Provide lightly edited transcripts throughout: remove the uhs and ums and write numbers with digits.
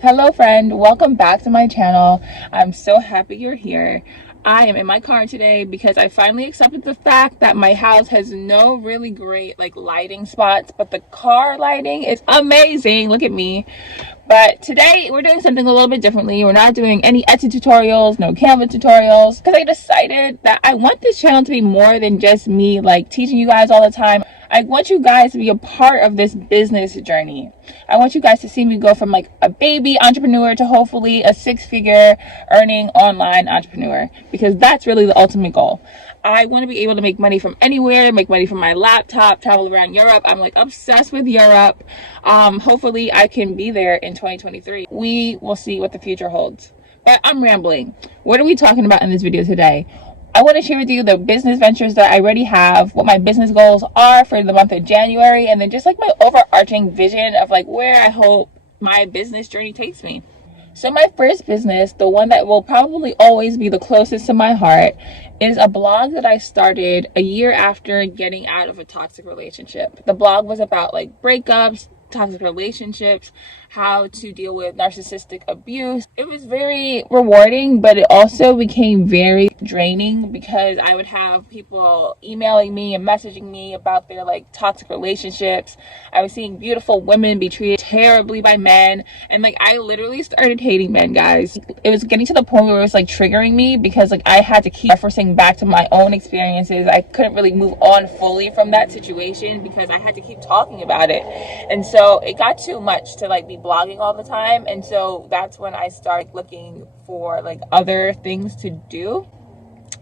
Hello friend, welcome back to my channel. I'm so happy you're here. I am in my car today because I finally accepted the fact that my house has no really great lighting spots, but the car lighting is amazing. Look at me. But today we're doing something a little bit differently. We're not doing any Etsy tutorials, no Canva tutorials, because I decided that I want this channel to be more than just me teaching you guys all the time. I want you guys to be a part of this business journey. I want you guys to see me go from a baby entrepreneur to hopefully a six-figure earning online entrepreneur, because that's really the ultimate goal. I want to be able to make money from anywhere, make money from my laptop, travel around Europe. I'm obsessed with Europe. Hopefully I can be there in 2023. We will see what the future holds. But I'm rambling. What are we talking about in this video today? I want to share with you the business ventures that I already have, what my business goals are for the month of January, and then just my overarching vision of where I hope my business journey takes me. So my first business, the one that will probably always be the closest to my heart, is a blog that I started a year after getting out of a toxic relationship. The blog was about breakups, toxic relationships, how to deal with narcissistic abuse. It was very rewarding, but it also became very draining because I would have people emailing me and messaging me about their toxic relationships. I was seeing beautiful women be treated terribly by men, and I literally started hating men, guys. It was getting to the point where it was triggering me because I had to keep referencing back to my own experiences. I couldn't really move on fully from that situation because I had to keep talking about it. And so it got too much to be blogging all the time, and so that's when I started looking for other things to do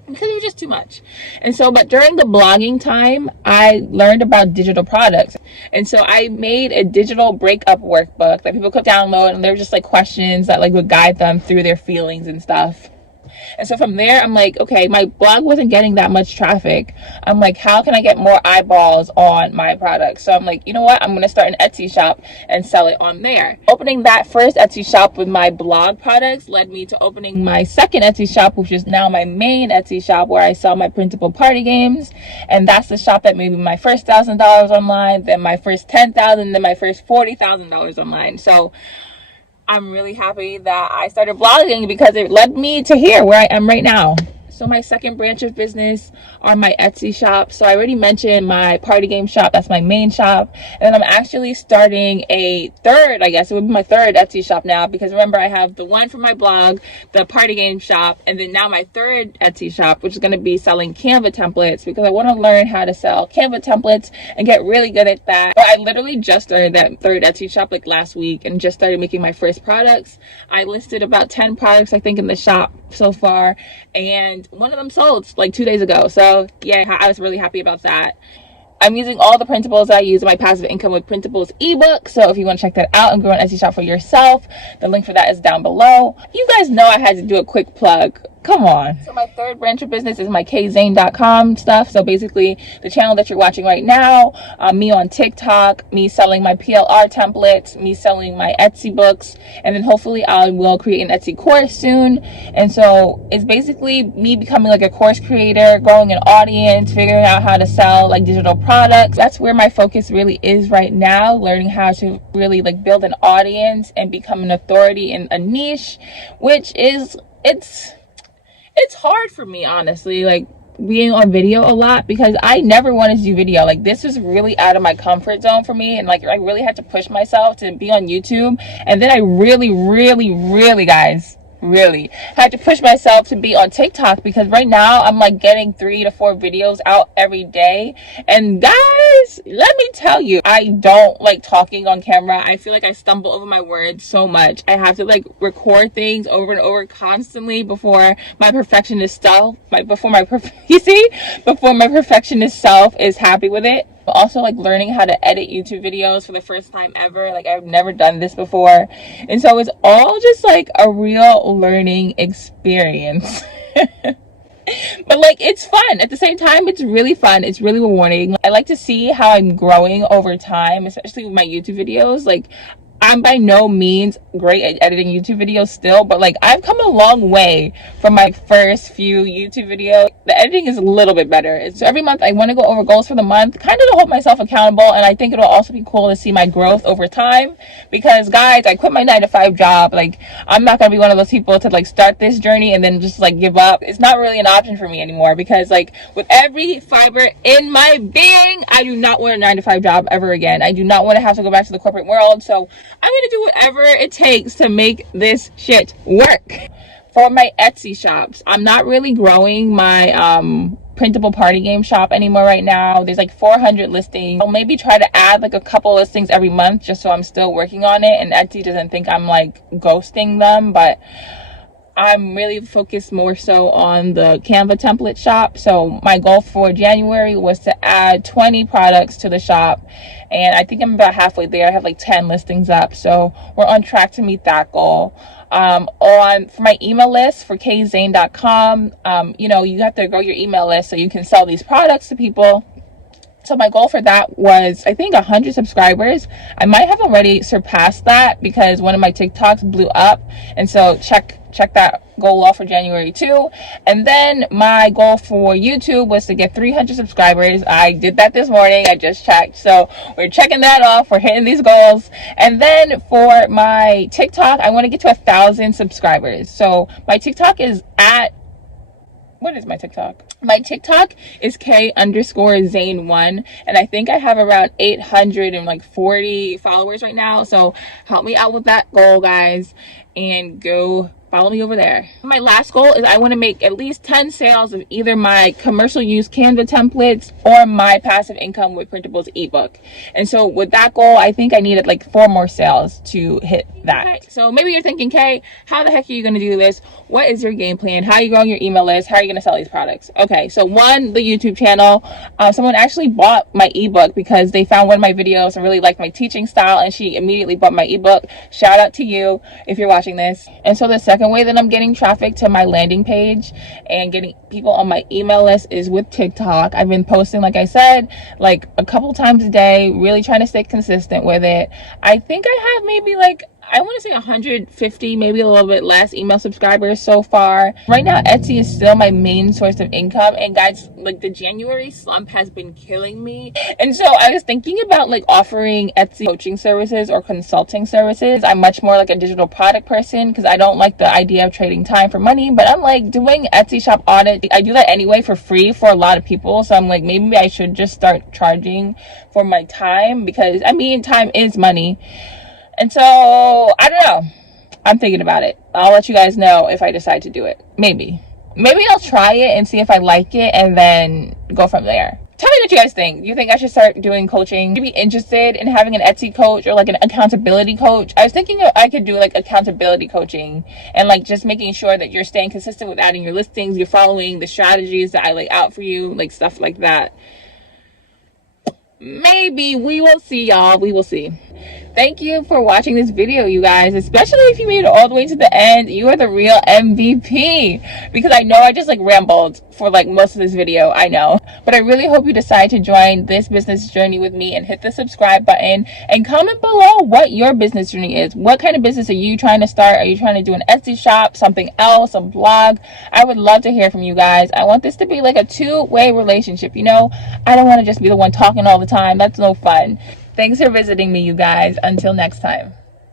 because it was just too much. And so, but during the blogging time, I learned about digital products, and so I made a digital breakup workbook that people could download, and they're just questions that would guide them through their feelings and stuff. And so from there, I'm okay, my blog wasn't getting that much traffic. I'm how can I get more eyeballs on my products? So I'm you know what? I'm going to start an Etsy shop and sell it on there. Opening that first Etsy shop with my blog products led me to opening my second Etsy shop, which is now my main Etsy shop where I sell my printable party games. And that's the shop that made me my first $1,000 online, then my first $10,000, then my first $40,000 online. So I'm really happy that I started blogging because it led me to here where I am right now. So my second branch of business are my Etsy shop. So I already mentioned my party game shop. That's my main shop. And then I'm actually starting a third, I guess it would be my third Etsy shop now, because remember I have the one for my blog, the party game shop, and then now my third Etsy shop, which is going to be selling Canva templates, because I want to learn how to sell Canva templates and get really good at that. But I literally just started that third Etsy shop last week and just started making my first products. I listed about 10 products I think in the shop so far, and one of them sold 2 days ago. So yeah, I was really happy about that. I'm using all the printables I use in my passive income with printables ebook. So if you want to check that out and grow an Etsy shop for yourself, the link for that is down below. You guys know I had to do a quick plug. Come on. So my third branch of business is my kzane.com stuff. So basically the channel that you're watching right now, me on TikTok, me selling my PLR templates, me selling my Etsy books, and then hopefully I will create an Etsy course soon. And so it's basically me becoming a course creator, growing an audience, figuring out how to sell digital products. That's where my focus really is right now, learning how to really build an audience and become an authority in a niche, which is, it's hard for me, honestly, being on video a lot, because I never wanted to do video. This was really out of my comfort zone for me, and I really had to push myself to be on YouTube. And then I really guys, really had to push myself to be on TikTok, because right now I'm getting 3 to 4 videos out every day. And guys, let me tell you, I don't like talking on camera. I feel I stumble over my words so much. I have to record things over and over constantly before my perfectionist self before my perfectionist self is happy with it. But also learning how to edit YouTube videos for the first time ever. I've never done this before, and so it's all just a real learning experience. But it's fun at the same time. It's really fun, it's really rewarding. I like to see how I'm growing over time, especially with my YouTube videos. I'm by no means great at editing YouTube videos still, but like I've come a long way from my first few YouTube videos. The editing is a little bit better. So every month I want to go over goals for the month, kind of to hold myself accountable, and I think it'll also be cool to see my growth over time because guys, I quit my 9-to-5 job. Like I'm not going to be one of those people to like start this journey and then just like give up. It's not really an option for me anymore because like with every fiber in my being, I do not want a 9-to-5 job ever again. I do not want to have to go back to the corporate world. So I'm gonna do whatever it takes to make this shit work. For my Etsy shops, I'm not really growing my printable party game shop anymore right now. There's like 400 listings. I'll maybe try to add like a couple listings every month just so I'm still working on it and Etsy doesn't think I'm like ghosting them, but I'm really focused more so on the Canva template shop. So my goal for January was to add 20 products to the shop. And I think I'm about halfway there. I have like 10 listings up. So we're on track to meet that goal. For my email list for kzane.com, you have to grow your email list so you can sell these products to people. So my goal for that was, I think, 100 subscribers. I might have already surpassed that because one of my TikToks blew up. And so check that goal off for January too. And then my goal for YouTube was to get 300 subscribers. I did that this morning. I just checked. So we're checking that off. We're hitting these goals. And then for my TikTok, I want to get to 1,000 subscribers. So my TikTok is at, what is my TikTok? My TikTok is K_Zane1, and I think I have around 840 followers right now. So help me out with that goal, guys, and go follow me over there. My last goal is I want to make at least 10 sales of either my commercial use Canva templates or my passive income with printables ebook. And so with that goal, I think I needed like 4 more sales to hit that. Okay, so maybe you're thinking, Kay, how the heck are you going to do this? What is your game plan? How are you growing your email list? How are you going to sell these products? Okay, so one, the YouTube channel. Someone actually bought my ebook because they found one of my videos and really liked my teaching style, and she immediately bought my ebook. Shout out to you if you're watching this. And so the second way that I'm getting traffic to my landing page and getting people on my email list is with TikTok. I've been posting, like I said, like a couple times a day, really trying to stay consistent with it. I think I have maybe like, I want to say 150, maybe a little bit less email subscribers so far. Right now, Etsy is still my main source of income. And guys, like the January slump has been killing me. And so I was thinking about like offering Etsy coaching services or consulting services. I'm much more like a digital product person because I don't like the idea of trading time for money. But I'm like doing Etsy shop audit. I do that anyway for free for a lot of people. So I'm like, maybe I should just start charging for my time because I mean, time is money. And so, I don't know. I'm thinking about it. I'll let you guys know if I decide to do it. Maybe I'll try it and see if I like it and then go from there. Tell me what you guys think. Do you think I should start doing coaching? Would you be interested in having an Etsy coach or like an accountability coach? I was thinking I could do like accountability coaching and like just making sure that you're staying consistent with adding your listings, you're following the strategies that I lay out for you, like stuff like that. Maybe. We will see, y'all. We will see. Thank you for watching this video, you guys, especially if you made it all the way to the end. You are the real MVP because I know I just like rambled for like most of this video. I know, but I really hope you decide to join this business journey with me and hit the subscribe button and comment below what your business journey is. What kind of business are you trying to start? Are you trying to do an Etsy shop, something else, a blog? I would love to hear from you guys. I want this to be like a two-way relationship. You know, I don't want to just be the one talking all the time. That's no fun. Thanks for visiting me, you guys. Until next time.